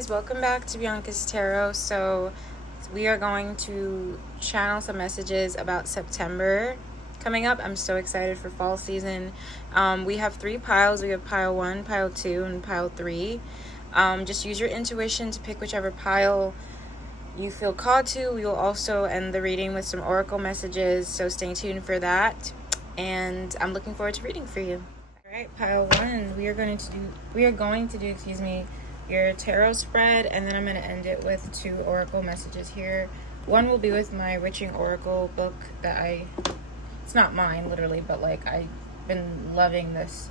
guys, welcome back to Bianca's Tarot. So we are going to channel some messages about September coming up. I'm so excited for fall season. We have 3 piles. We have pile 1, pile 2, and pile 3. Just use your intuition to pick whichever pile you feel called to. We will also end the reading with some oracle messages, so stay tuned for that. And I'm looking forward to reading for you. All right, pile 1. We are going to do, excuse me, your tarot spread, and then I'm going to end it with 2 oracle messages here. One will be with my witching oracle book that it's not mine literally, but like I've been loving this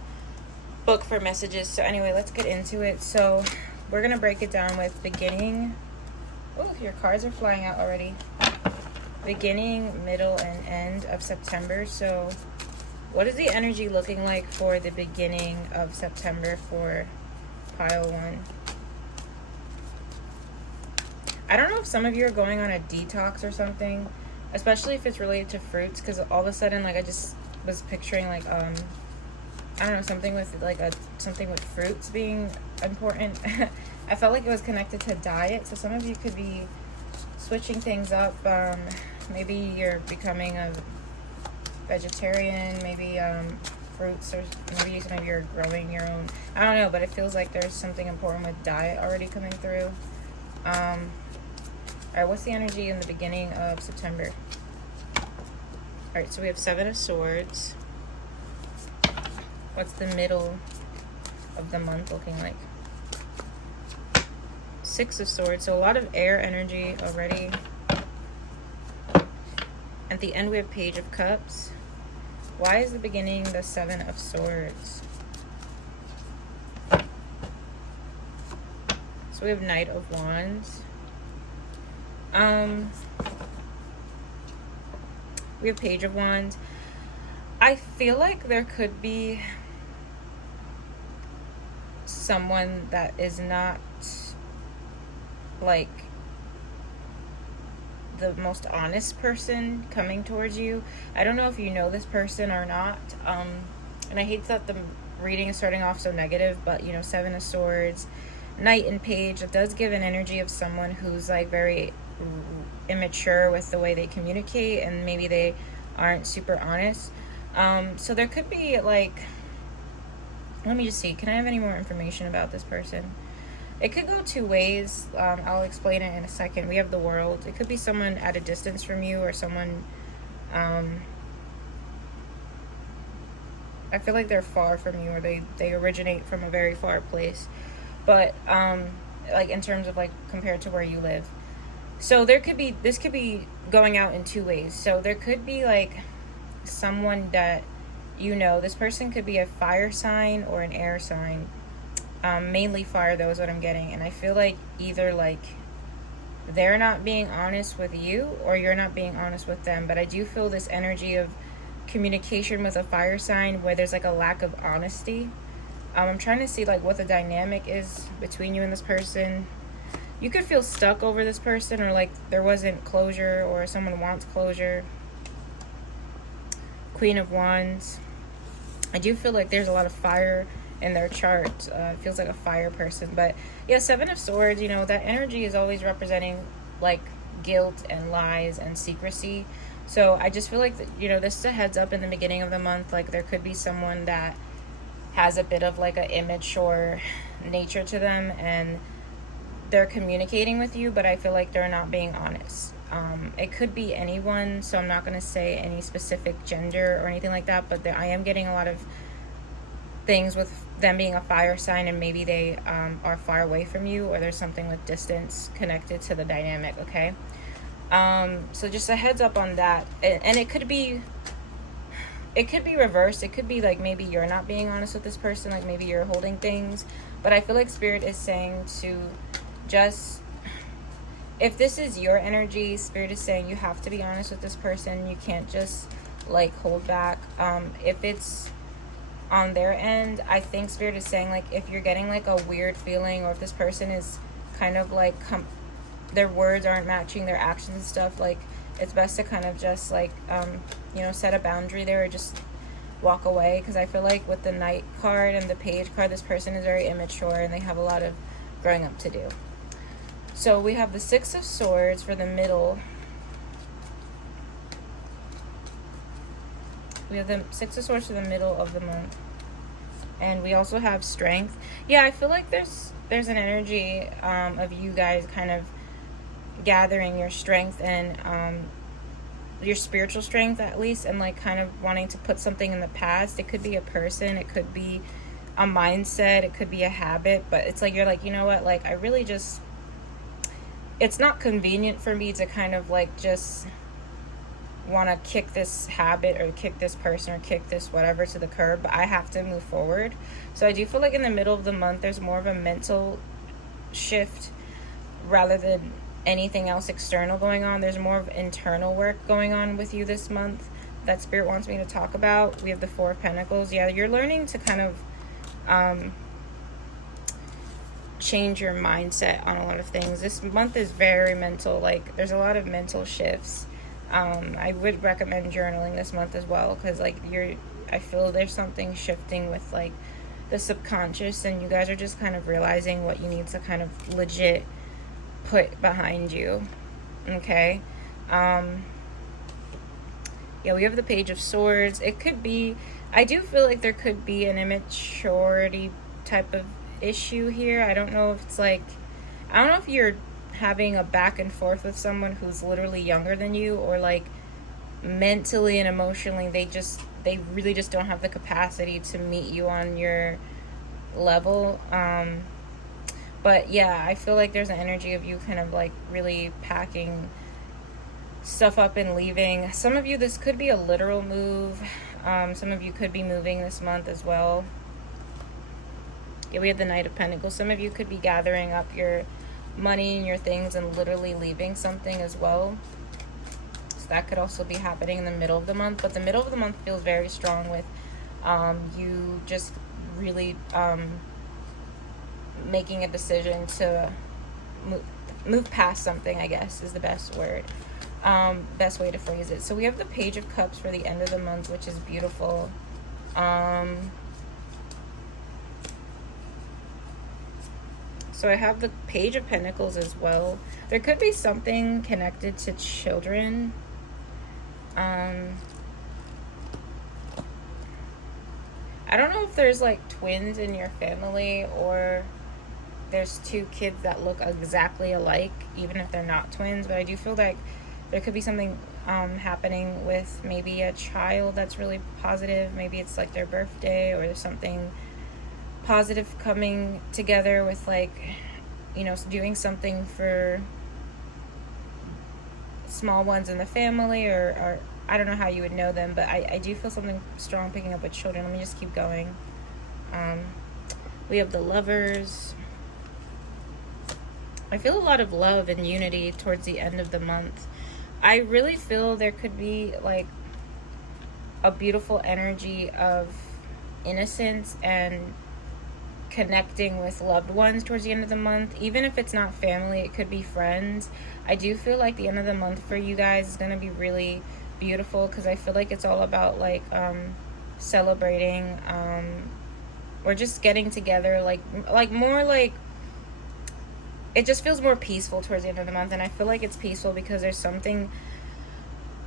book for messages. So anyway, let's get into it. So we're going to break it down with beginning. Oh, your cards are flying out already. Beginning, middle, and end of September. So what is the energy looking like for the beginning of September for pile 1? I don't know if some of you are going on a detox or something, especially if it's related to fruits, because all of a sudden, like, I just was picturing, like, I don't know, something with, like, something with fruits being important. I felt like it was connected to diet, so some of you could be switching things up. Maybe you're becoming a vegetarian, maybe fruits, or maybe some of you are growing your own. I don't know, but it feels like there's something important with diet already coming through. Alright, what's the energy in the beginning of September? Alright, so we have 7 of Swords. What's the middle of the month looking like? 6 of Swords, so a lot of air energy already. At the end we have Page of Cups. Why is the beginning the 7 of Swords? So we have Knight of Wands. We have Page of Wands. I feel like there could be someone that is not like the most honest person coming towards you. I don't know if you know this person or not. And I hate that the reading is starting off so negative, but you know, 7 of Swords, Knight and Page, it does give an energy of someone who's like very immature with the way they communicate, and maybe they aren't super honest. So there could be like, let me just see, can I have any more information about this person? It could go 2 ways. I'll explain it in a second. We have the World. It could be someone at a distance from you, or someone, I feel like they're far from you, or they originate from a very far place. But, like in terms of like compared to where you live. So there could be, this could be going out in 2 ways. So there could be like someone that, you know, this person could be a fire sign or an air sign. Mainly fire though is what I'm getting. And I feel like either like they're not being honest with you, or you're not being honest with them. But I do feel this energy of communication with a fire sign where there's like a lack of honesty. I'm trying to see like what the dynamic is between you and this person. You could feel stuck over this person, or like there wasn't closure, or someone wants closure. Queen of Wands. I do feel like there's a lot of fire in their chart. It feels like a fire person. But yeah, 7 of Swords, you know, that energy is always representing like guilt and lies and secrecy. So I just feel like, you know, this is a heads up in the beginning of the month. Like there could be someone that has a bit of like an immature nature to them, and they're communicating with you, but I feel like they're not being honest. It could be anyone, so I'm not going to say any specific gender or anything like that, but I am getting a lot of things with them being a fire sign, and maybe they are far away from you, or there's something with distance connected to the dynamic, okay? So just a heads up on that. And it could be reversed. It could be like maybe you're not being honest with this person, like maybe you're holding things. But I feel like Spirit is saying to just, if this is your energy, Spirit is saying you have to be honest with this person. You can't just like hold back. If it's on their end, I think Spirit is saying like if you're getting like a weird feeling, or if this person is kind of like their words aren't matching their actions and stuff, like it's best to kind of just like you know, set a boundary there, or just walk away. Because I feel like with the Knight card and the Page card, this person is very immature and they have a lot of growing up to do. So we have the Six of Swords for the middle. We have the Six of Swords for the middle of the month. And we also have Strength. Yeah, I feel like there's an energy of you guys kind of gathering your strength and your spiritual strength, at least, and like kind of wanting to put something in the past. It could be a person, it could be a mindset, it could be a habit, but it's like you're like, you know what, like I really just, it's not convenient for me to kind of like just want to kick this habit or kick this person or kick this whatever to the curb, but I have to move forward. So I do feel like in the middle of the month there's more of a mental shift rather than anything else external going on. There's more of internal work going on with you this month that Spirit wants me to talk about. We have the Four of Pentacles. Yeah, you're learning to kind of change your mindset on a lot of things. This month is very mental. Like there's a lot of mental shifts. I would recommend journaling this month as well, because like I feel there's something shifting with like the subconscious, and you guys are just kind of realizing what you need to kind of legit put behind you. Okay. Yeah, we have the Page of Swords. It could be, I do feel like there could be an immaturity type of issue here. I don't know if it's like, I don't know if you're having a back and forth with someone who's literally younger than you, or like mentally and emotionally they really just don't have the capacity to meet you on your level. But yeah, I feel like there's an energy of you kind of like really packing stuff up and leaving. Some of you, this could be a literal move. Some of you could be moving this month as well. Yeah, we have the Knight of Pentacles. Some of you could be gathering up your money and your things and literally leaving something as well. So that could also be happening in the middle of the month. But the middle of the month feels very strong with you just really making a decision to move past something, I guess is the best word. Best way to phrase it. So we have the Page of Cups for the end of the month, which is beautiful. So I have the Page of Pentacles as well. There could be something connected to children. I don't know if there's like twins in your family, or there's two kids that look exactly alike, even if they're not twins. But I do feel like there could be something happening with maybe a child that's really positive. Maybe it's like their birthday, or there's something positive coming together with, like, you know, doing something for small ones in the family, or I don't know how you would know them, but I do feel something strong picking up with children. Let me just keep going. We have the Lovers. I feel a lot of love and unity towards the end of the month. I really feel there could be like a beautiful energy of innocence and connecting with loved ones towards the end of the month. Even if it's not family, it could be friends. I do feel like the end of the month for you guys is going to be really beautiful, because I feel like it's all about like celebrating or just getting together, like more like, it just feels more peaceful towards the end of the month. And I feel like it's peaceful because there's something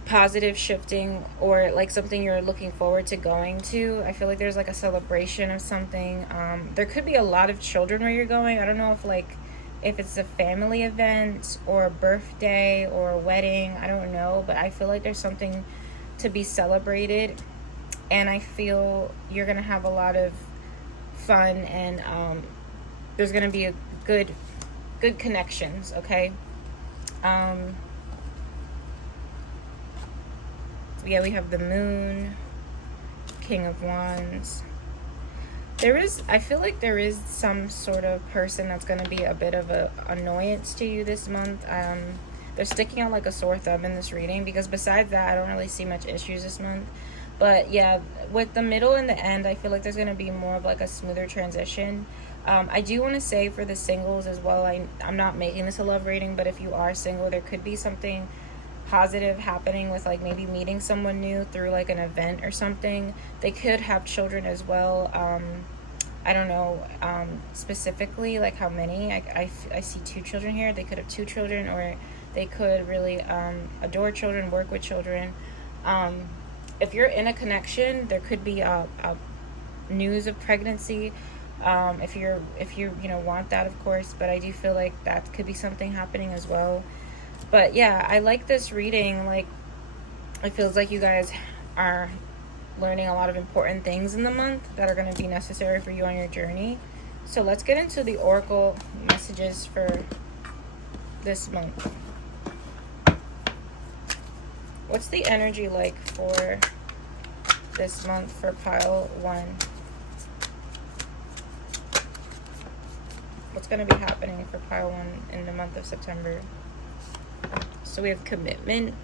positive shifting, or like something you're looking forward to going to. I feel like there's like a celebration of something. There could be a lot of children where you're going. I don't know if it's a family event or a birthday or a wedding. I don't know, but I feel like there's something to be celebrated, and I feel you're gonna have a lot of fun, and there's gonna be a good connections. Okay. Yeah, we have the Moon, King of Wands. I feel like there is some sort of person that's going to be a bit of a annoyance to you this month. They're sticking out like a sore thumb in this reading, because besides that, I don't really see much issues this month. But yeah, with the middle and the end, I feel like there's going to be more of like a smoother transition. I do want to say for the singles as well, I'm not making this a love reading, but if you are single, there could be something positive happening with like maybe meeting someone new through like an event or something. They could have children as well. I don't know specifically like how many. I see 2 children here. They could have 2 children, or they could really adore children, work with children. If you're in a connection, there could be a news of pregnancy. If you want that, of course, but I do feel like that could be something happening as well. But yeah, I like this reading. Like, it feels like you guys are learning a lot of important things in the month that are going to be necessary for you on your journey. So let's get into the oracle messages for this month. What's the energy like for this month for pile 1? What's going to be happening for pile 1 in the month of September? So we have commitment,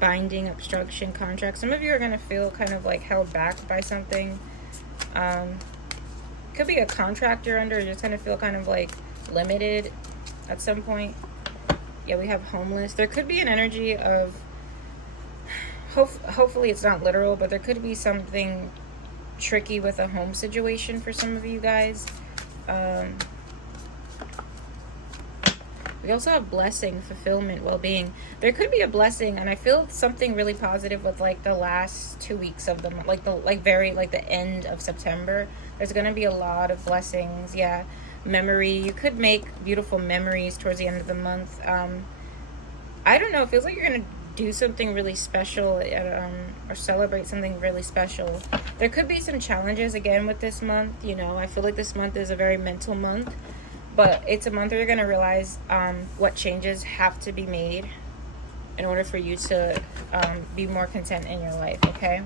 binding, obstruction, contract. Some of you are going to feel kind of like held back by something. Could be a contract you're under. You're just going to feel kind of like limited at some point. Yeah, we have homeless. There could be an energy of, hopefully it's not literal, but there could be something tricky with a home situation for some of you guys. We also have blessing, fulfillment, well-being. There could be a blessing, and I feel something really positive with like the last 2 weeks of the month, like the end of September. There's gonna be a lot of blessings. Yeah, memory. You could make beautiful memories towards the end of the month. I don't know. It feels like you're gonna do something really special, or celebrate something really special. There could be some challenges again with this month. I feel like this month is a very mental month. But it's a month where you're going to realize what changes have to be made in order for you to be more content in your life, okay?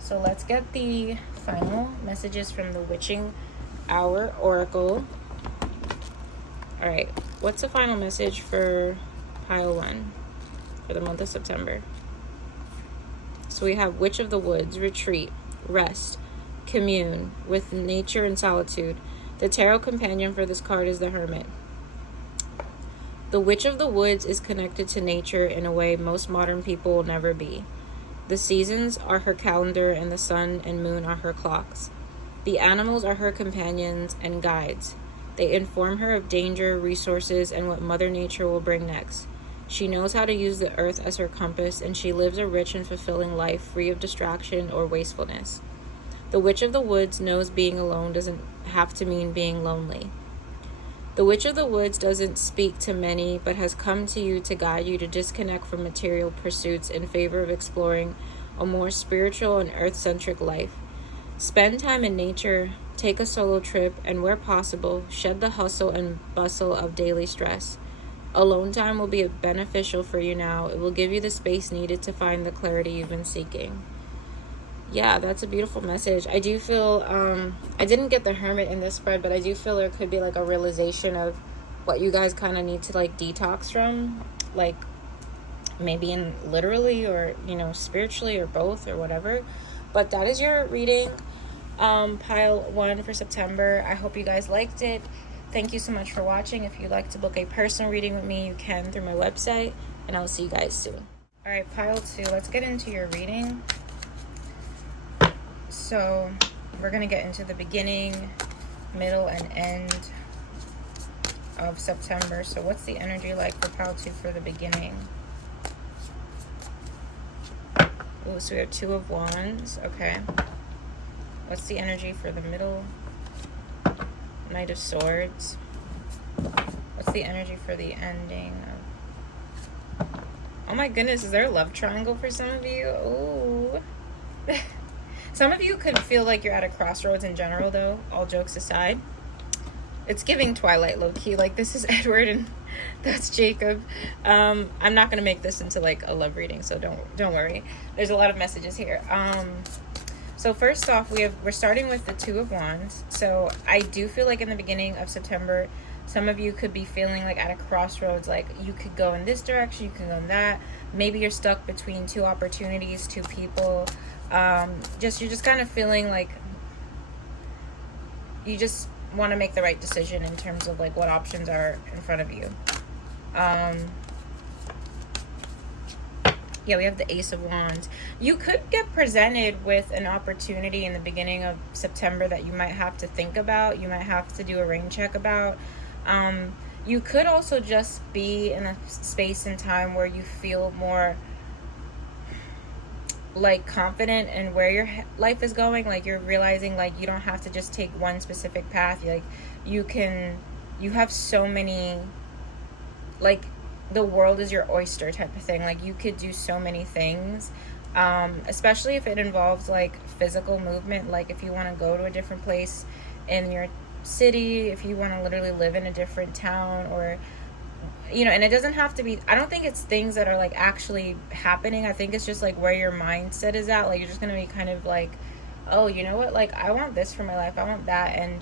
So let's get the final messages from the Witching Hour Oracle. All right, what's the final message for pile 1 for the month of September? So we have Witch of the Woods, retreat, rest, commune with nature and solitude. The tarot companion for this card is the Hermit. The Witch of the Woods is connected to nature in a way most modern people will never be. The seasons are her calendar, and the sun and moon are her clocks. The animals are her companions and guides. They inform her of danger, resources, and what Mother Nature will bring next. She knows how to use the earth as her compass, and she lives a rich and fulfilling life free of distraction or wastefulness. The Witch of the Woods knows being alone doesn't have to mean being lonely. The Witch of the Woods doesn't speak to many, but has come to you to guide you to disconnect from material pursuits in favor of exploring a more spiritual and earth-centric life. Spend time in nature, take a solo trip, and where possible, shed the hustle and bustle of daily stress. Alone time will be beneficial for you now. It will give you the space needed to find the clarity you've been seeking. Yeah, that's a beautiful message. I do feel, I didn't get the Hermit in this spread, but I do feel there could be like a realization of what you guys kind of need to like detox from, like maybe in literally or, spiritually or both or whatever. But that is your reading, pile 1 for September. I hope you guys liked it. Thank you so much for watching. If you'd like to book a personal reading with me, you can through my website, and I'll see you guys soon. All right, pile 2, let's get into your reading. So we're going to get into the beginning, middle, and end of September. So what's the energy like for pile 2 for the beginning? Oh, so we have 2 of Wands. Okay. What's the energy for the middle? Knight of Swords. What's the energy for the ending? Oh my goodness, is there a love triangle for some of you? Ooh. Some of you could feel like you're at a crossroads in general, though, all jokes aside. It's giving Twilight low-key. Like, this is Edward and that's Jacob. I'm not going to make this into, like, a love reading, so don't worry. There's a lot of messages here. So first off, we're starting with the 2 of Wands. So I do feel like in the beginning of September, some of you could be feeling like at a crossroads, like you could go in this direction, you can go in that. Maybe you're stuck between 2 opportunities, 2 people. You're just kind of feeling like you just want to make the right decision in terms of like what options are in front of you. Yeah, we have the Ace of Wands. You could get presented with an opportunity in the beginning of September that you might have to think about. You might have to do a rain check about. You could also just be in a space and time where you feel more like confident in where your life is going. Like you're realizing like you don't have to just take one specific path. Like you have so many, like the world is your oyster type of thing. Like you could do so many things, especially if it involves like physical movement. Like if you want to go to a different place in your city, if you want to literally live in a different town, or and it doesn't have to be, I don't think it's things that are like actually happening. I think it's just like where your mindset is at. Like you're just gonna be kind of like, oh, you know what, like I want this for my life, I want that, and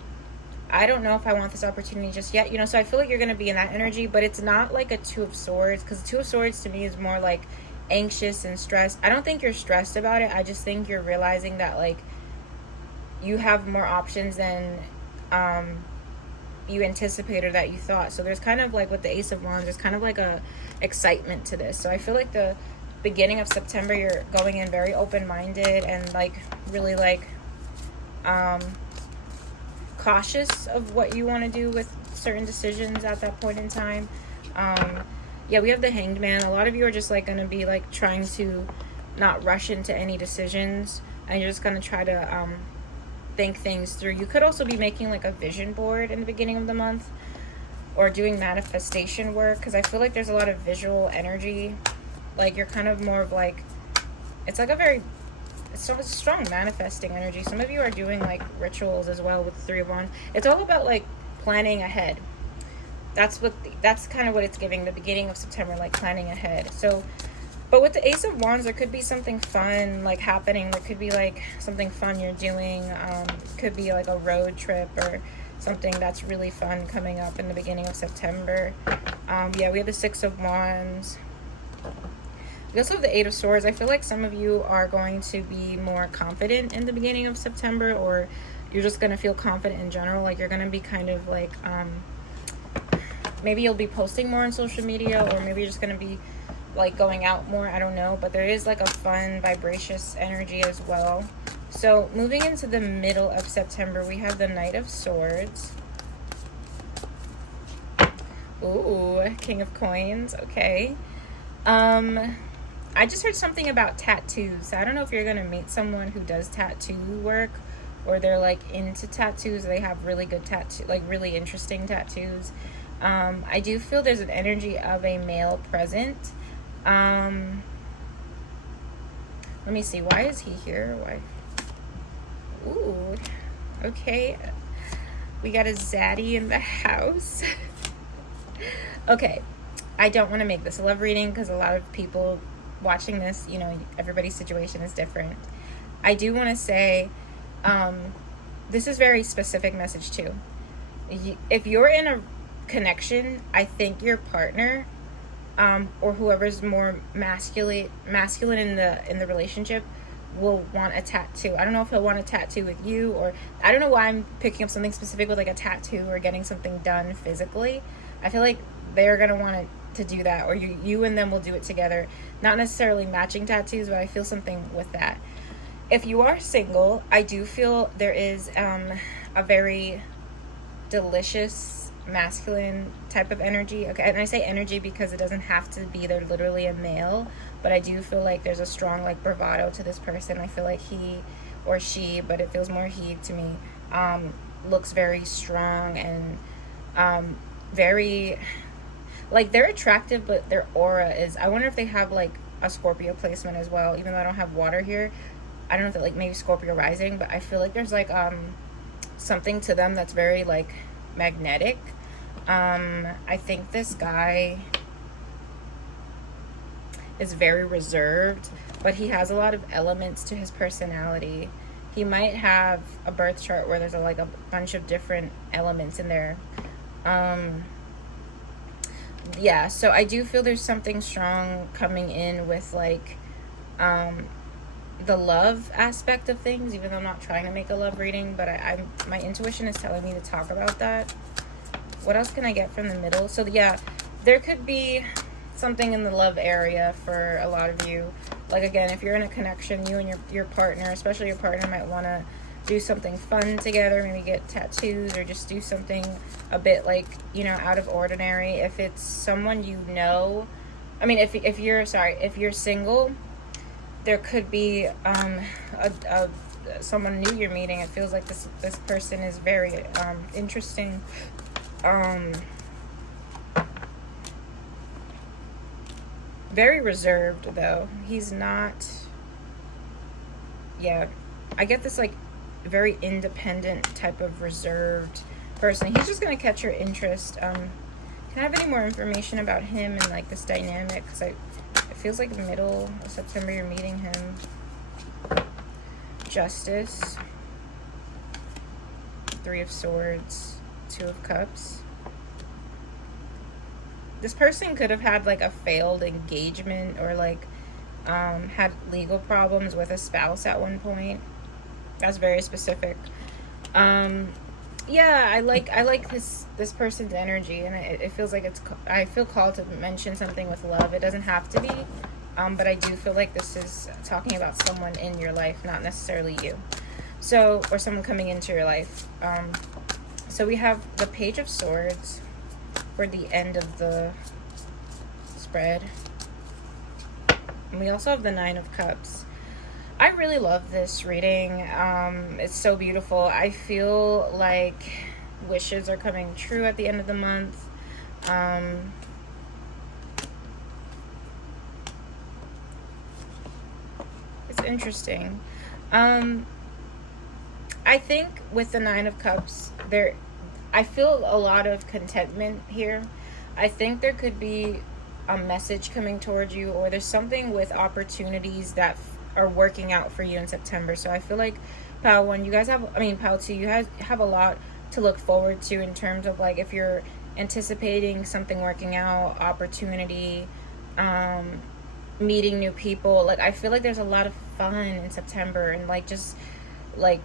I don't know if I want this opportunity just yet, so I feel like you're going to be in that energy. But it's not like a Two of Swords, because Two of Swords to me is more like anxious and stressed. I don't think you're stressed about it. I just think you're realizing that like you have more options than you anticipated, that you thought. So there's kind of like with the Ace of Wands, there's kind of like a excitement to this. So I feel like the beginning of September, you're going in very open-minded and like really like cautious of what you want to do with certain decisions at that point in time. Yeah, we have the Hanged Man. A lot of you are just like going to be like trying to not rush into any decisions, and you're just going to try to think things through. You could also be making like a vision board in the beginning of the month, or doing manifestation work, because I feel like there's a lot of visual energy. Like you're kind of more of like, it's like it's a strong manifesting energy. Some of you are doing like rituals as well with the Three of Wands. It's all about like planning ahead. That's kind of what it's giving, the beginning of September, like planning ahead. So, but with the Ace of Wands, there could be something fun like happening. There could be like something fun you're doing. Could be like a road trip or something that's really fun coming up in the beginning of September. Yeah, we have the Six of Wands. We also have the Eight of Swords. I feel like some of you are going to be more confident in the beginning of September, or you're just going to feel confident in general. Like you're going to be kind of like, maybe you'll be posting more on social media, or maybe you're just going to be like going out more. I don't know. But there is like a fun, vibracious energy as well. So moving into the middle of September, we have the Knight of Swords. Ooh, King of Coins. Okay. I just heard something about tattoos. I don't know if you're going to meet someone who does tattoo work, or they're like into tattoos. They have really good tattoo, like really interesting tattoos. I do feel there's an energy of a male present. Let me see. Why is he here? Why? Ooh, okay. We got a zaddy in the house. Okay. I don't want to make this a love reading, because a lot of people watching this, everybody's situation is different. I do want to say, this is very specific message too. If you're in a connection, I think your partner, or whoever's more masculine in the relationship, will want a tattoo. I don't know if he'll want a tattoo with you, or I don't know why I'm picking up something specific with like a tattoo or getting something done physically. I feel like they're gonna want to do that, or you and them will do it together. Not necessarily matching tattoos, but I feel something with that. If you are single, I do feel there is a very delicious masculine type of energy. Okay, and I say energy because it doesn't have to be they're literally a male, but I do feel like there's a strong like bravado to this person. I feel like he or she, but it feels more he to me, looks very strong and very, like, they're attractive, but their aura is, I wonder if they have like a Scorpio placement as well, even though I don't have water here. I don't know if they're like maybe Scorpio rising, but I feel like there's like something to them that's very like magnetic. I think this guy is very reserved, but he has a lot of elements to his personality. He might have a birth chart where there's like a bunch of different elements in there. Yeah, so I do feel there's something strong coming in with like the love aspect of things, even though I'm not trying to make a love reading, but my intuition is telling me to talk about that. What else can I get from the middle? So yeah, there could be something in the love area for a lot of you. Like, again, if you're in a connection, you and your partner, especially your partner, might want to do something fun together, maybe get tattoos or just do something a bit, like, you know, out of ordinary. If it's someone you know, I mean, if you're single, there could be someone new you're meeting. It feels like this person is very interesting. Very reserved, though. He's not, yeah, I get this, like, very independent type of reserved person. He's just gonna catch your interest. Can I have any more information about him and, like, this dynamic? Because it feels like the middle of September you're meeting him. Justice, Three of Swords, Two of Cups. This person could have had, like, a failed engagement, or, like, had legal problems with a spouse at one point. That's very specific. Yeah, I like this person's energy, and it feels like I feel called to mention something with love. It doesn't have to be, but I do feel like this is talking about someone in your life, not necessarily you. So, or someone coming into your life. So we have the Page of Swords for the end of the spread. And we also have the Nine of Cups. I really love this reading. It's so beautiful. I feel like wishes are coming true at the end of the month. It's interesting. I think with the Nine of Cups, I feel a lot of contentment here. I think there could be a message coming towards you, or there's something with opportunities that are working out for you in September. So I feel like Pile 1, Pile 2, you have a lot to look forward to in terms of, like, if you're anticipating something working out, opportunity, meeting new people. Like, I feel like there's a lot of fun in September, and, like, just, like,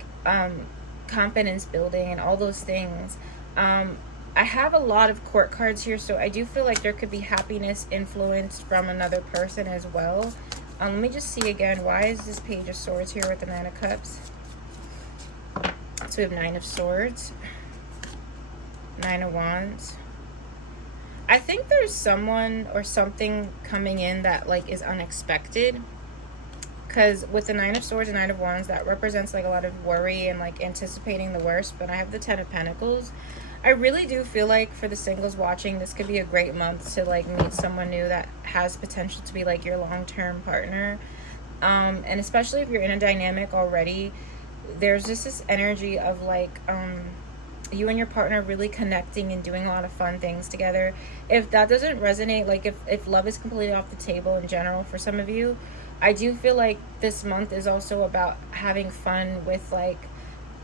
confidence building and all those things. I have a lot of court cards here, so I do feel like there could be happiness influenced from another person as well. Let me just see again. Why is this Page of Swords here with the Nine of Cups? So we have Nine of Swords, Nine of Wands. I think there's someone or something coming in that, like, is unexpected. Because with the Nine of Swords and Nine of Wands, that represents, like, a lot of worry and, like, anticipating the worst. But I have the Ten of Pentacles. I really do feel like for the singles watching, this could be a great month to, like, meet someone new that has potential to be, like, your long-term partner. And especially if you're in a dynamic already, there's just this energy of, like, you and your partner really connecting and doing a lot of fun things together. If that doesn't resonate, like, if love is completely off the table in general for some of you, I do feel like this month is also about having fun with, like,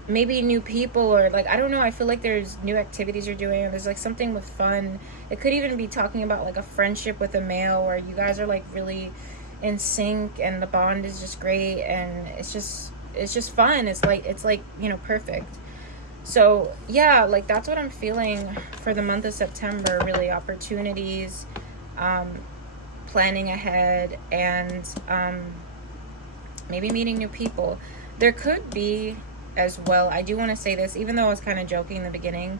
maybe new people, or, like, I don't know, I feel like there's new activities you're doing, or there's, like, something with fun. It could even be talking about, like, a friendship with a male where you guys are, like, really in sync and the bond is just great, and it's just fun. It's like you know, perfect. So yeah, like, that's what I'm feeling for the month of September. Really, opportunities, planning ahead, and maybe meeting new people. There could be as well, I do want to say this, even though I was kind of joking in the beginning,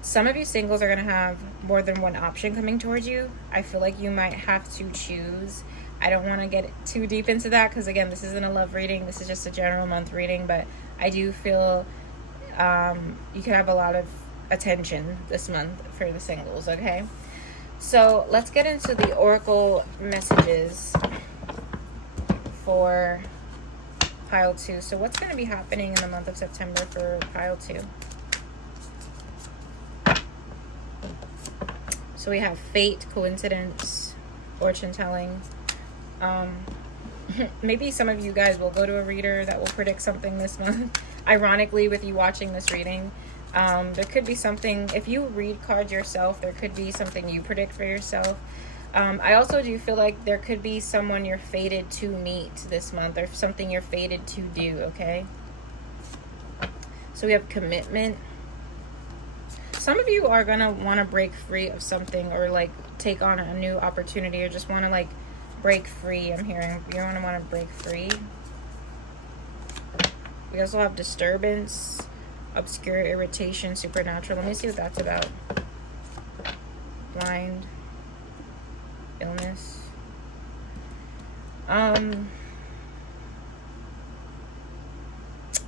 some of you singles are going to have more than one option coming towards you. I feel like you might have to choose. I don't want to get too deep into that, because, again, this isn't a love reading. This is just a general month reading. But I do feel you could have a lot of attention this month for the singles, okay? So let's get into the oracle messages for Pile 2. So what's going to be happening in the month of September for Pile 2? So we have fate, coincidence, fortune telling. Maybe some of you guys will go to a reader that will predict something this month. Ironically, with you watching this reading, there could be something, if you read cards yourself, there could be something you predict for yourself. I also do feel like there could be someone you're fated to meet this month, or something you're fated to do, okay? So we have commitment. some of you are going to want to break free of something, or like take on a new opportunity, or just want to like break free. I'm hearing you're going to want to break free. We also have disturbance, obscure, irritation, supernatural. Let me see what that's about. Blind, illness.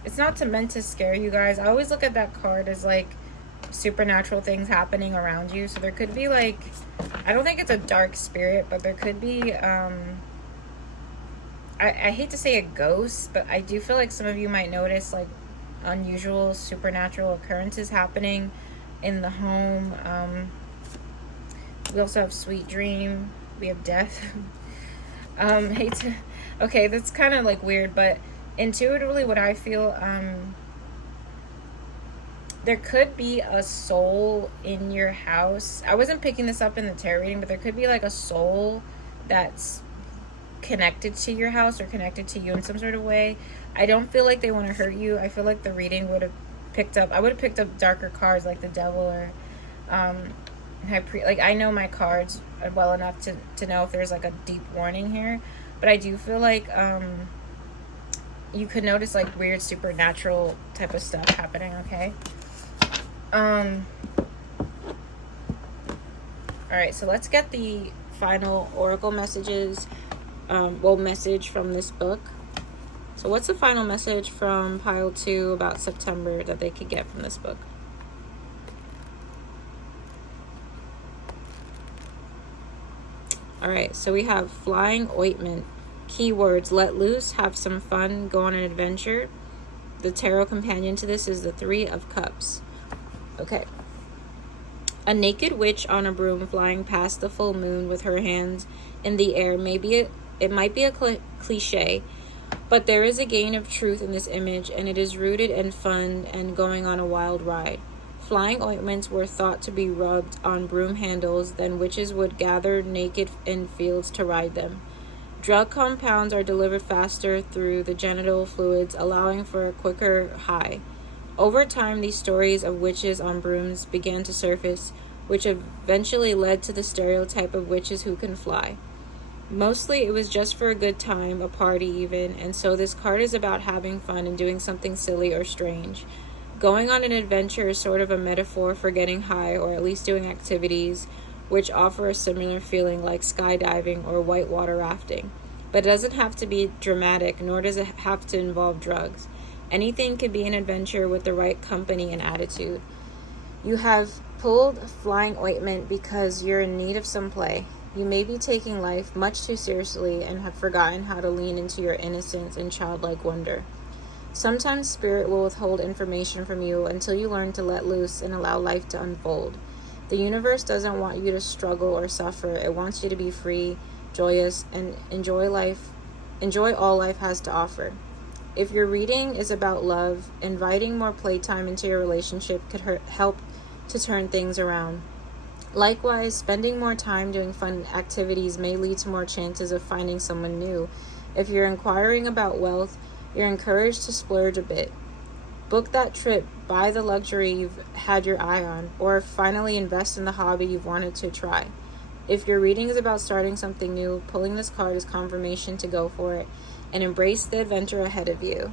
It's not meant to scare you guys. I always look at that card as like supernatural things happening around you. So there could be like, I don't think it's a dark spirit, but there could be I hate to say a ghost, but I do feel like some of you might notice like unusual supernatural occurrences happening in the home. We also have sweet dream. We have death. Okay, that's kind of like weird, but intuitively what I feel, there could be a soul in your house. I wasn't picking this up in the tarot reading, but there could be like a soul that's connected to your house or connected to you in some sort of way. I don't feel like they want to hurt you. I feel like the reading would have picked up, I would have picked up darker cards like the devil or like I know my cards well enough to know if there's like a deep warning here, but I do feel like you could notice like weird supernatural type of stuff happening. Okay. All right, so let's get the final oracle messages. Message from this book. So what's the final message from pile 2 about September that they could get from this book? All right, so we have flying ointment. Keywords: let loose, have some fun, go on an adventure. The tarot companion to this is the 3 of Cups. Okay. A naked witch on a broom flying past the full moon with her hands in the air. It might be a cliche, but there is a grain of truth in this image, and it is rooted in fun and going on a wild ride. Flying ointments were thought to be rubbed on broom handles, then witches would gather naked in fields to ride them. Drug compounds are delivered faster through the genital fluids, allowing for a quicker high. Over time, these stories of witches on brooms began to surface, which eventually led to the stereotype of witches who can fly. Mostly it was just for a good time, a party even, and so this card is about having fun and doing something silly or strange. Going on an adventure is sort of a metaphor for getting high, or at least doing activities which offer a similar feeling, like skydiving or whitewater rafting. But it doesn't have to be dramatic, nor does it have to involve drugs. Anything can be an adventure with the right company and attitude. You have pulled flying ointment because you're in need of some play. You may be taking life much too seriously and have forgotten how to lean into your innocence and childlike wonder. Sometimes spirit will withhold information from you until you learn to let loose and allow life to unfold. The universe doesn't want you to struggle or suffer. It wants you to be free, joyous, and enjoy all life has to offer. If your reading is about love, inviting more playtime into your relationship could help to turn things around. Likewise, spending more time doing fun activities may lead to more chances of finding someone new. If you're inquiring about wealth, you're encouraged to splurge a bit. Book that trip, buy the luxury you've had your eye on, or finally invest in the hobby you've wanted to try. If your reading is about starting something new, pulling this card is confirmation to go for it and embrace the adventure ahead of you.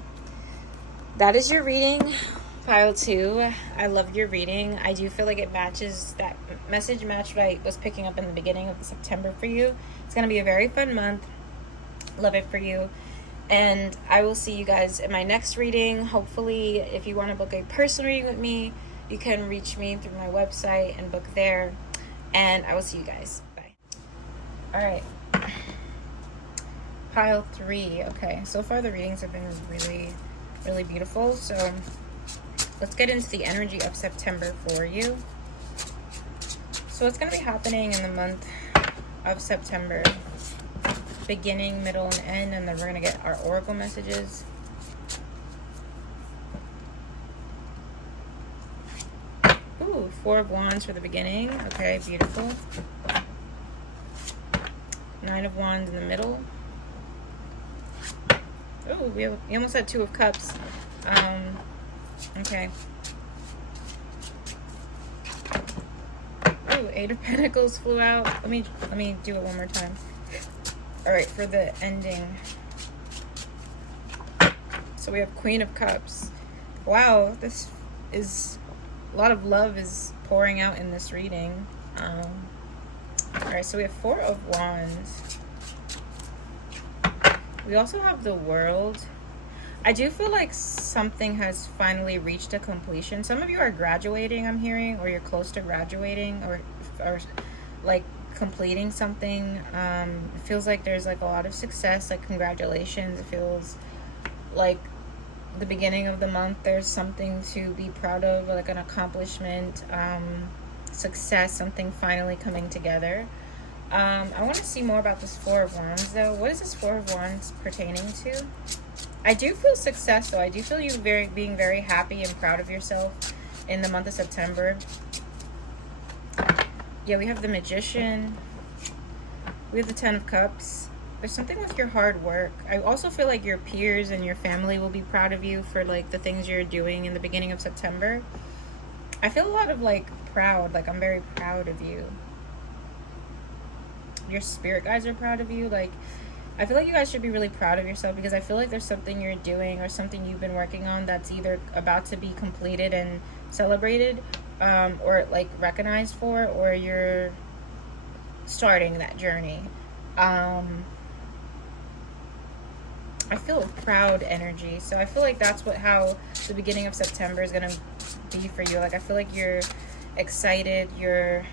That is your reading, pile 2. I love your reading. I do feel like it matches, that message matched what I was picking up in the beginning of September for you. It's going to be a very fun month. Love it for you. And I will see you guys in my next reading. Hopefully, if you want to book a personal reading with me, you can reach me through my website and book there. And I will see you guys. Bye. All right. Pile 3. Okay, so far the readings have been really, really beautiful. So let's get into the energy of September for you. So what's going to be happening in the month of September? Beginning, middle, and end, and then we're going to get our oracle messages. Ooh, 4 of Wands for the beginning. Okay, beautiful. 9 of Wands in the middle. Ooh, we almost had 2 of Cups. Okay. Ooh, Eight of Pentacles flew out. Let me do it one more time. All right, for the ending. So we have Queen of Cups. Wow, this is a lot of love is pouring out in this reading. All right, so we have Four of Wands. We also have the World. I do feel like something has finally reached a completion. Some of you are graduating, I'm hearing, or you're close to graduating, or like completing something. It feels like there's like a lot of success, like congratulations. It feels like the beginning of the month, there's something to be proud of, like an accomplishment, success, something finally coming together. I want to see more about this Four of Wands though. What is this Four of Wands pertaining to? I do feel success though. I do feel you being very happy and proud of yourself in the month of September. Yeah, we have the Magician. We have the Ten of Cups. There's something with your hard work. I also feel like your peers and your family will be proud of you for like the things you're doing in the beginning of September. I feel a lot of like proud, like I'm very proud of you. Your spirit guides are proud of you. Like, I feel like you guys should be really proud of yourself, because I feel like there's something you're doing or something you've been working on that's either about to be completed and celebrated, or like recognized for, or you're starting that journey. I feel a proud energy, so I feel like that's how the beginning of September is gonna be for you. Like, I feel like you're excited, you're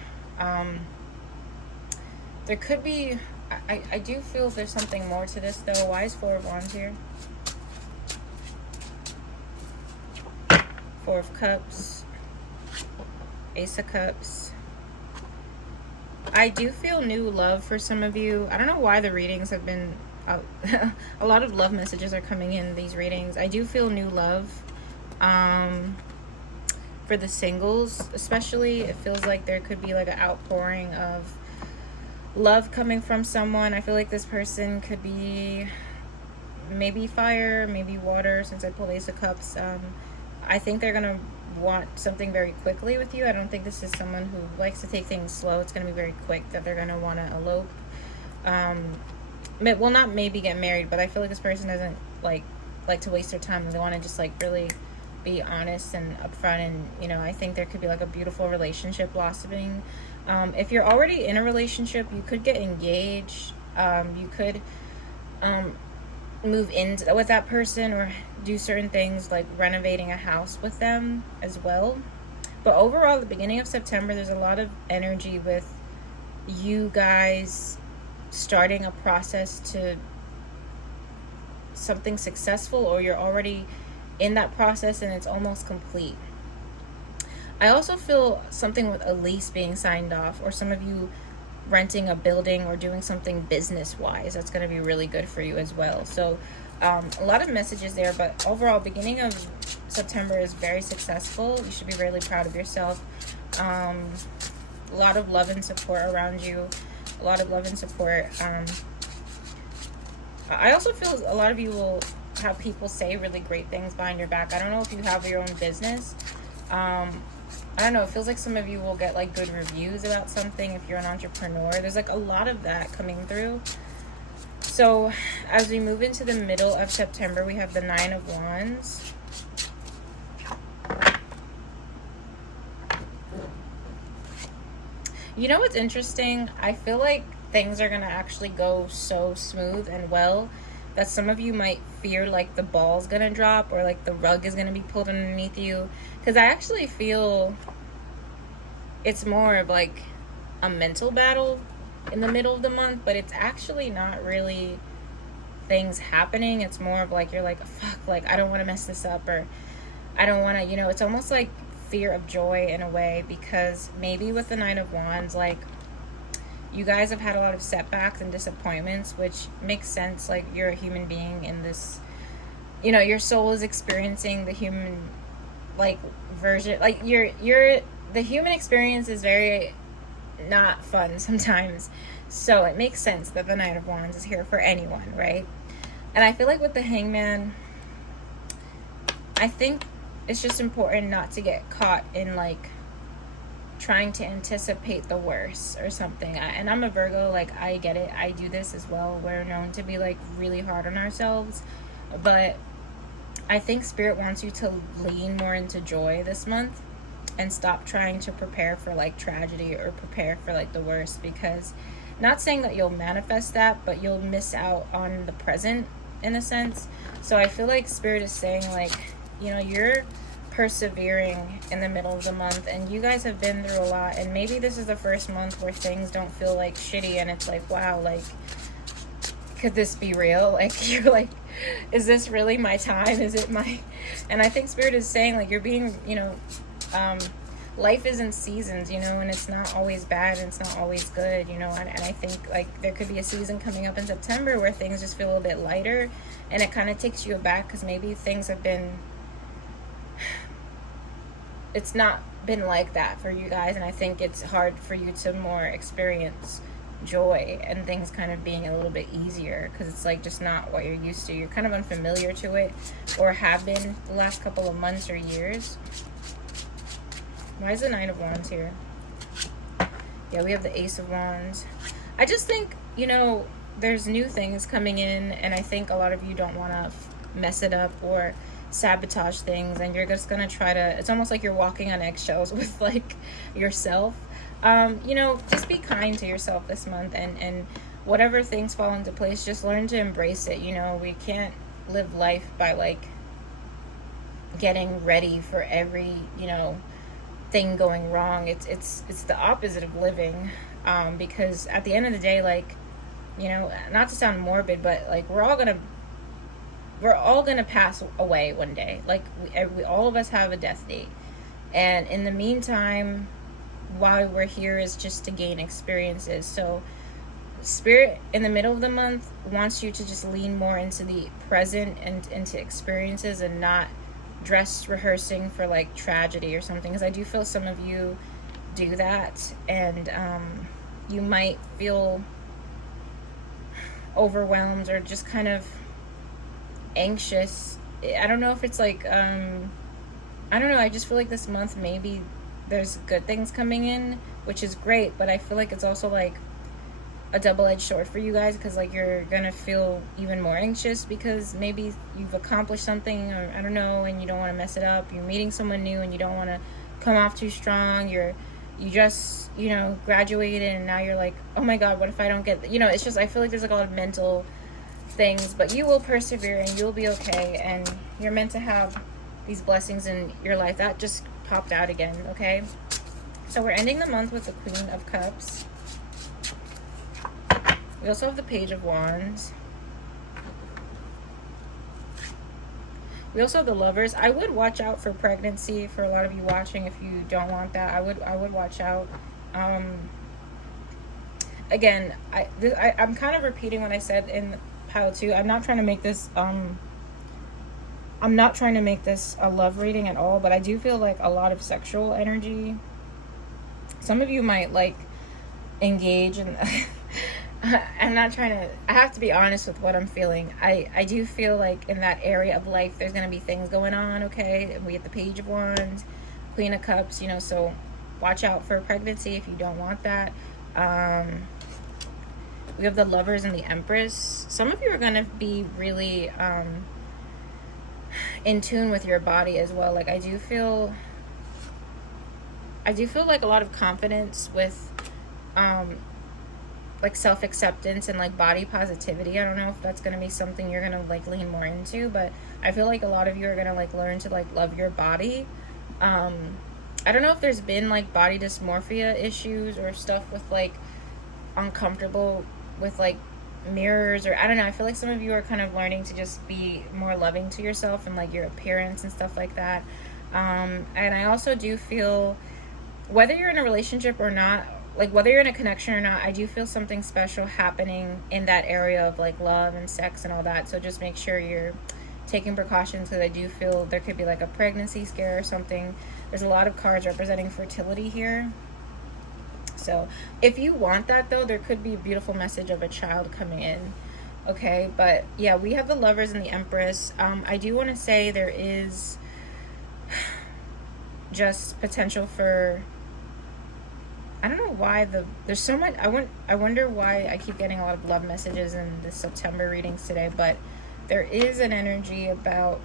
there could be, I do feel there's something more to this though. Why is Four of Wands here? Four of Cups, Ace of Cups. I do feel new love for some of you. I don't know why the readings have been a lot of love messages are coming in these readings. I do feel new love. For the singles especially, it feels like there could be like an outpouring of love coming from someone. I feel like this person could be maybe fire, maybe water, since I pulled Ace of Cups. I think they're gonna want something very quickly with you. I don't think this is someone who likes to take things slow. It's gonna be very quick that they're gonna want to elope. Well, not maybe get married, but I feel like this person doesn't like to waste their time. They want to just like really be honest and upfront, and you know, I think there could be like a beautiful relationship blossoming. If you're already in a relationship, you could get engaged. You could move in with that person, or do certain things like renovating a house with them as well. But overall, the beginning of September, there's a lot of energy with you guys starting a process to something successful, or you're already in that process and it's almost complete. I also feel something with a lease being signed off, or some of you renting a building or doing something business wise. That's going to be really good for you as well. So a lot of messages there, but overall, beginning of September is very successful. You should be really proud of yourself. A lot of love and support around you. A lot of love and support. I also feel a lot of you will have people say really great things behind your back. I don't know if you have your own business. I don't know, it feels like some of you will get like good reviews about something if you're an entrepreneur. There's like a lot of that coming through. So as we move into the middle of September, we have the Nine of Wands. You know what's interesting? I feel like things are going to actually go so smooth and well that some of you might fear like the ball's going to drop, or like the rug is going to be pulled underneath you. Because I actually feel it's more of like a mental battle in the middle of the month, but it's actually not really things happening. It's more of like, you're like, fuck, like I don't want to mess this up, or I don't want to, you know, it's almost like fear of joy in a way, because maybe with the Nine of Wands, like you guys have had a lot of setbacks and disappointments, which makes sense. Like, you're a human being in this, you know, your soul is experiencing the human like version, like the human experience is very not fun sometimes. So it makes sense that the Nine of Wands is here for anyone, right? And I feel like with the Hangman, I think it's just important not to get caught in like trying to anticipate the worst or something. And I'm a Virgo, like, I get it. I do this as well. We're known to be, like, really hard on ourselves. But I think Spirit wants you to lean more into joy this month and stop trying to prepare for, like, tragedy or prepare for, like, the worst. Because, not saying that you'll manifest that, but you'll miss out on the present in a sense. So I feel like Spirit is saying, like, you know, you're persevering in the middle of the month, and you guys have been through a lot, and maybe this is the first month where things don't feel like shitty, and it's like, wow, like, could this be real? Like, you're like, is this really my time? Is it my... And I think Spirit is saying, like, you're being, you know, life is in seasons, you know, and it's not always bad, and it's not always good, you know, and I think, like, there could be a season coming up in September where things just feel a little bit lighter, and it kind of takes you aback, because maybe things have been... It's not been like that for you guys, and I think it's hard for you to more experience joy and things kind of being a little bit easier, because it's like just not what you're used to. You're kind of unfamiliar to it, or have been the last couple of months or years. Why is the Nine of Wands here? Yeah, we have the Ace of Wands. I just think, you know, there's new things coming in, and I think a lot of you don't want to mess it up or sabotage things, and you're just gonna try to... It's almost like you're walking on eggshells with, like, yourself. You know, just be kind to yourself this month, and whatever things fall into place, just learn to embrace it. You know, we can't live life by, like, getting ready for every, you know, thing going wrong. It's the opposite of living, because at the end of the day, like, you know, not to sound morbid, but, like, we're all gonna pass away one day. Like, we all of us have a death date, and in the meantime, while we're here, is just to gain experiences. So Spirit in the middle of the month wants you to just lean more into the present and into experiences, and not dress rehearsing for, like, tragedy or something, because I do feel some of you do that, and you might feel overwhelmed or just kind of anxious. I don't know if it's like I don't know, I just feel like this month maybe there's good things coming in, which is great, but I feel like it's also like a double-edged sword for you guys, because, like, you're gonna feel even more anxious because maybe you've accomplished something, or I don't know, and you don't want to mess it up. You're meeting someone new and you don't want to come off too strong. You just, you know, graduated, and now you're like, oh my god, what if I don't get, you know, it's just, I feel like there's like a lot of mental things, but you will persevere and you'll be okay, and you're meant to have these blessings in your life. That just popped out again. Okay, so we're ending the month with the Queen of Cups. We also have the Page of Wands. We also have the Lovers. I would watch out for pregnancy for a lot of you watching. If you don't want that, I would watch out. Again, I'm kind of repeating what I said in pile 2. I'm not trying to make this a love reading at all, but I do feel like a lot of sexual energy. Some of you might, like, engage in I'm not trying to... I have to be honest with what I'm feeling. I do feel like in that area of life, there's going to be things going on, okay? We get the Page of Wands, Queen of Cups, you know, so watch out for pregnancy if you don't want that. We have the Lovers and the Empress. Some of you are going to be really in tune with your body as well. Like, I do feel like a lot of confidence with like self-acceptance and like body positivity. I don't know if that's going to be something you're going to like lean more into, but I feel like a lot of you are going to like learn to like love your body. I don't know if there's been like body dysmorphia issues or stuff with like uncomfortable with like mirrors, or I don't know. I feel like some of you are kind of learning to just be more loving to yourself and like your appearance and stuff like that. And I also do feel, whether you're in a relationship or not, like whether you're in a connection or not, I do feel something special happening in that area of like love and sex and all that. So just make sure you're taking precautions, because I do feel there could be like a pregnancy scare or something. There's a lot of cards representing fertility here. So if you want that though, there could be a beautiful message of a child coming in. Okay, but yeah, we have the Lovers and the Empress. I do want to say there is just potential for I don't know why there's so much. I wonder why I keep getting a lot of love messages in the September readings today, but there is an energy about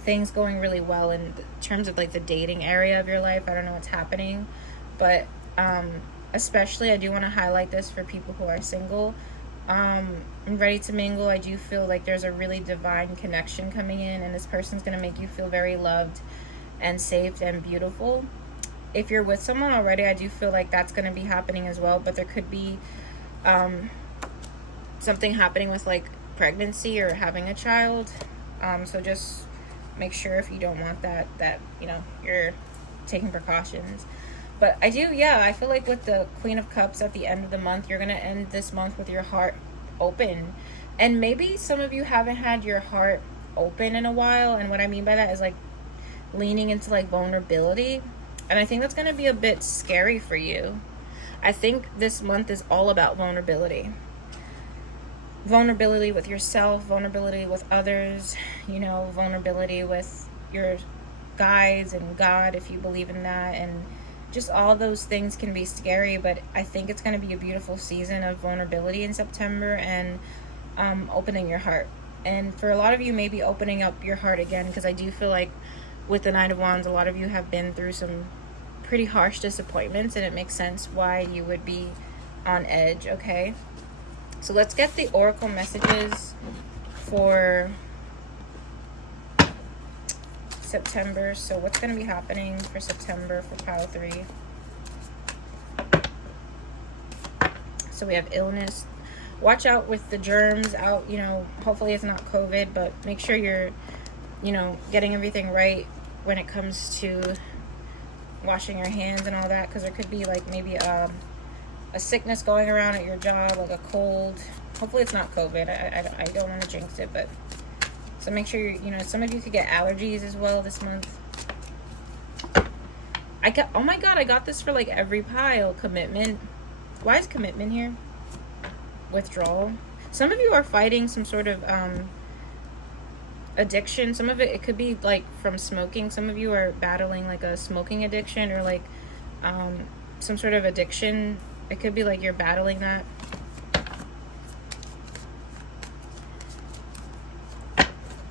things going really well in terms of like the dating area of your life. I don't know what's happening, but especially I do want to highlight this for people who are single. I'm ready to mingle. I do feel like there's a really divine connection coming in, and this person's going to make you feel very loved and safe and beautiful. If you're with someone already, I do feel like that's going to be happening as well, but there could be something happening with like pregnancy or having a child. So just make sure if you don't want that you're taking precautions. But I feel like with the Queen of Cups at the end of the month, you're going to end this month with your heart open. And maybe some of you haven't had your heart open in a while. And what I mean by that is like leaning into like vulnerability. And I think that's going to be a bit scary for you. I think this month is all about vulnerability. Vulnerability with yourself, vulnerability with others, vulnerability with your guides and God, if you believe in that. And just all those things can be scary, but I think it's going to be a beautiful season of vulnerability in September and opening your heart. And for a lot of you, maybe opening up your heart again, because I do feel like with the Knight of Wands, a lot of you have been through some pretty harsh disappointments, and it makes sense why you would be on edge, okay? So let's get the oracle messages for September. So what's going to be happening for September for pile 3? So we have illness. Watch out with the germs out, hopefully it's not COVID, but make sure you're, getting everything right when it comes to washing your hands and all that, because there could be like maybe a sickness going around at your job, like a cold. Hopefully it's not COVID. I don't want to jinx it, but so make sure some of you could get allergies as well this month. Oh my god, I got this for like every pile. Commitment. Why is commitment here? Withdrawal. Some of you are fighting some sort of addiction. Some of it could be like from smoking. Some of you are battling like a smoking addiction or like some sort of addiction. It could be like you're battling that.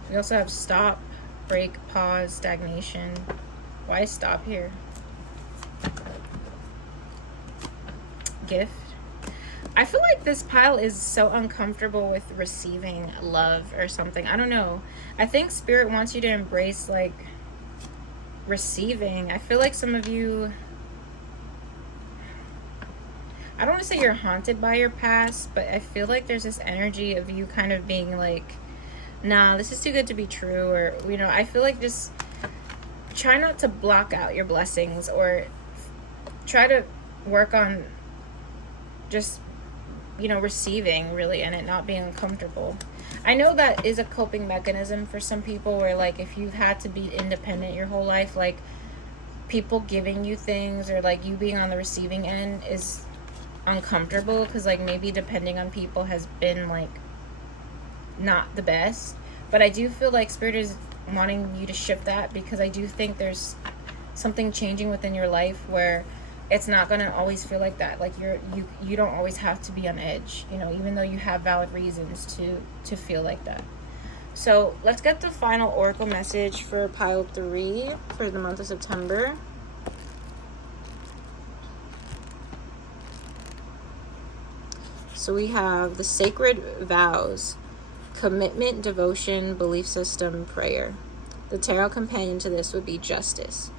We also have stop, break, pause, stagnation. Why stop here? Gift. I feel like this pile is so uncomfortable with receiving love or something. I don't know. I think Spirit wants you to embrace like receiving. I feel like some of you, I don't want to say you're haunted by your past, but I feel like there's this energy of you kind of being like, nah, this is too good to be true. Or, I feel like just try not to block out your blessings, or try to work on just, receiving really, and it not being uncomfortable. I know that is a coping mechanism for some people, where like if you've had to be independent your whole life, like people giving you things or like you being on the receiving end is uncomfortable, because like maybe depending on people has been like not the best. But I do feel like Spirit is wanting you to shift that, because I do think there's something changing within your life where it's not going to always feel like that. Like you don't always have to be on edge, even though you have valid reasons to feel like that. So let's get the final oracle message for pile 3 for the month of September. So we have the sacred vows, commitment, devotion, belief system, prayer. The tarot companion to this would be justice.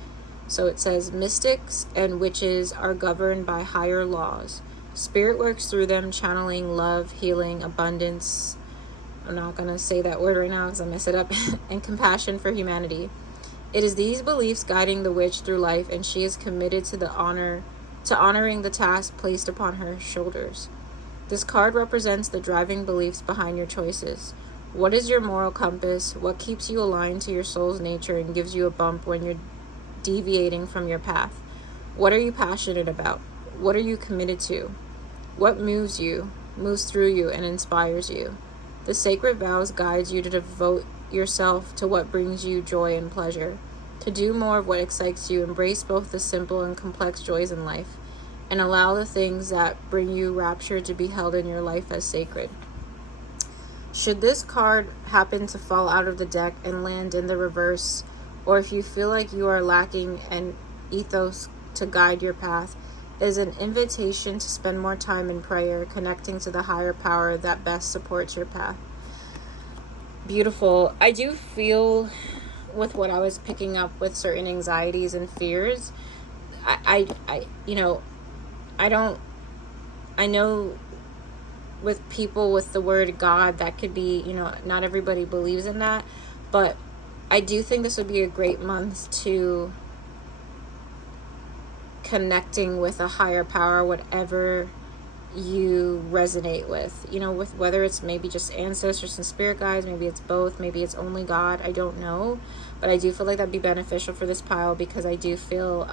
So it says, mystics and witches are governed by higher laws. Spirit works through them, channeling love, healing, abundance. I'm not going to say that word right now because I mess it up. And compassion for humanity. It is these beliefs guiding the witch through life, and she is committed to honoring the task placed upon her shoulders. This card represents the driving beliefs behind your choices. What is your moral compass? What keeps you aligned to your soul's nature and gives you a bump when you're deviating from your path? What are you passionate about? What are you committed to? What moves through you, and inspires you? The sacred vows guides you to devote yourself to what brings you joy and pleasure, to do more of what excites you, embrace both the simple and complex joys in life, and allow the things that bring you rapture to be held in your life as sacred. Should this card happen to fall out of the deck and land in the reverse, or if you feel like you are lacking an ethos to guide your path, is an invitation to spend more time in prayer, connecting to the higher power that best supports your path. Beautiful. I do feel, with what I was picking up with certain anxieties and fears, I know with people with the word God, that could be, not everybody believes in that, but I do think this would be a great month to connecting with a higher power, whatever you resonate with, with whether it's maybe just ancestors and spirit guides, maybe it's both, maybe it's only God, I don't know, but I do feel like that'd be beneficial for this pile, because I do feel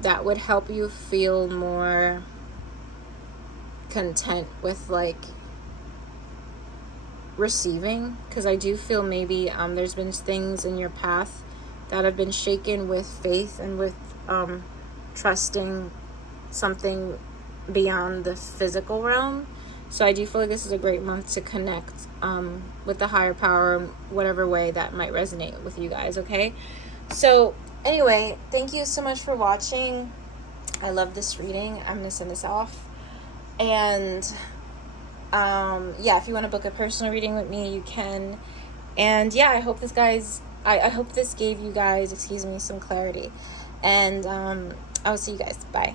that would help you feel more content with like receiving, because I do feel maybe there's been things in your path that have been shaken with faith and with trusting something beyond the physical realm. So I do feel like this is a great month to connect with the higher power, whatever way that might resonate with you guys. Okay, so anyway, thank you so much for watching. I love this reading. I'm gonna send this off, and if you want to book a personal reading with me, you can. And I hope this I hope this gave you guys, some clarity, and I'll see you guys. Bye.